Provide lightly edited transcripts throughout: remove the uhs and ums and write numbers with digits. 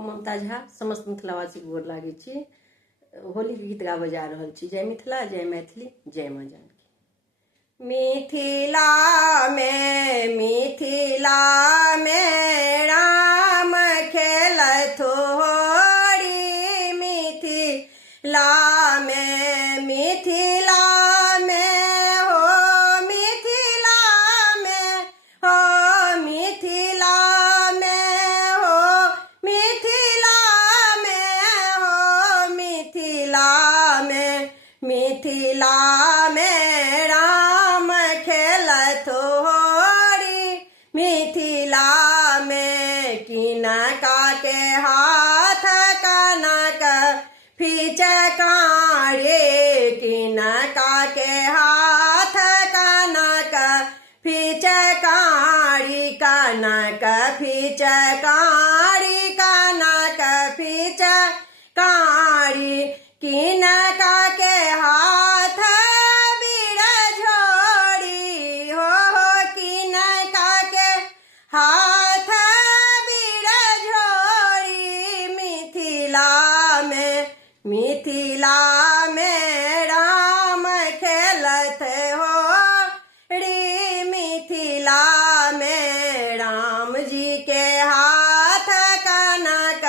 ममता झा समस्त मिथिलावासी के गोर लागे छी। होली के गीत गाबे जा रहल छी। जय मिथिला, जय मैथिली, जय माँ जानकी। मिथिला में राम खेलत होरी। मिथिला में हो मिथिला में हो मिथिला में हो मिथिला में राम खेलत होरी। मिथिला में किनका के हाथ कनक फिचकारी। किनका के हाथ कनक फिचकारी। कनक फिचकारी कनक फिचकारी। किनका के हाथ बिरझोरी हो। किनका के हाथ बिरझोरी। मिथिला में राम खेलत होरी। मिथिला में राम जी के हाथ कनक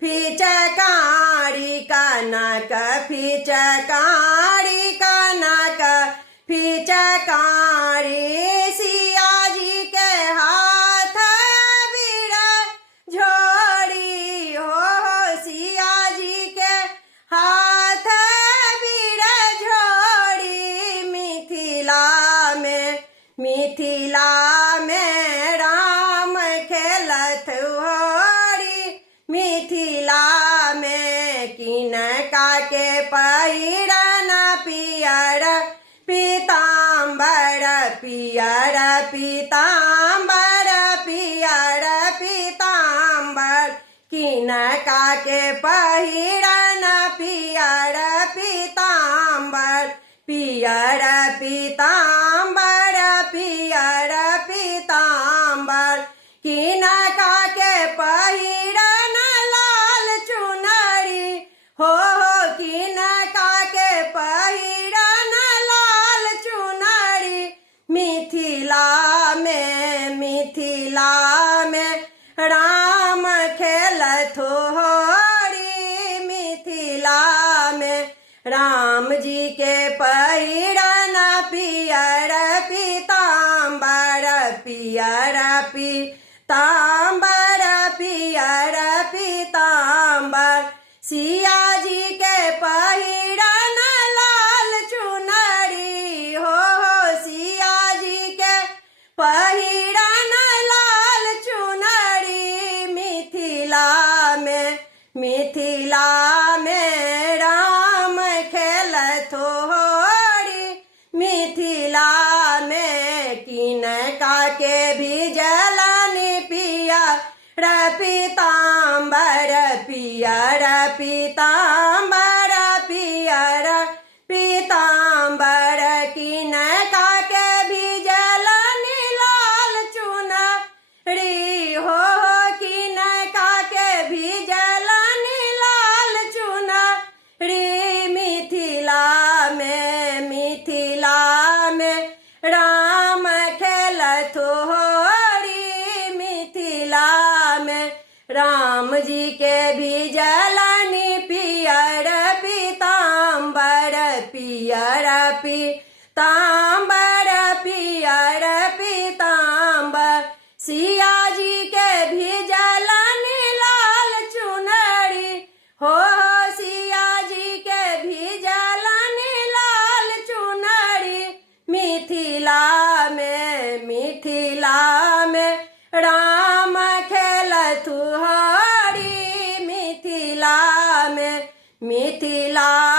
फिचकारी। कनक फिचकारी कनक फिचकारी। सिया जी के हाथ बिरझोरी हो। सिया जी के हाथ बिरझोरी। मिथिला में राम खेलत होरी। मिथिला में किनका के पहिरन पियर पीताम्बर। पियर पीताम्बर पियर पीताम्बर। किनका के पहिरन पियर पीताम्बर। पियर पीताम्बर पियर पीताम्बर। किनका के पहिरन लाल चुनरी हो। किनका के पहिरन लाल चुनरी। मिथिला में राम खेलत होरी। मिथिला में राम जी के पहिरन पियर पीताम्बर। पियर पीताम्बर पियर पीताम्बर। सिया जी के पहिरन लाल चुनरी हो। सिया जी के पहिरन लाल चुनरी। मिथिला में राम खेलत होरी। मिथिला में किनका के भिजलनि पियर पीताम्बर। पियर पीताम्बर पियर पीताम्बर। किनका के भिजलनि लाल चुनरी हो। किनका के भिजलनि लाल चुनरी। मिथिला में राम खेलत होरी। मिथिला में राम जी के भिजलनि पियर पीताम्बर। पियर पीताम्बर पियर पीताम्बर। सिया जी के भिजलनि लाल चुनरी हो। सिया जी के भिजलनि लाल चुनरी। मिथिला में राम खेलत होरी। मिथिला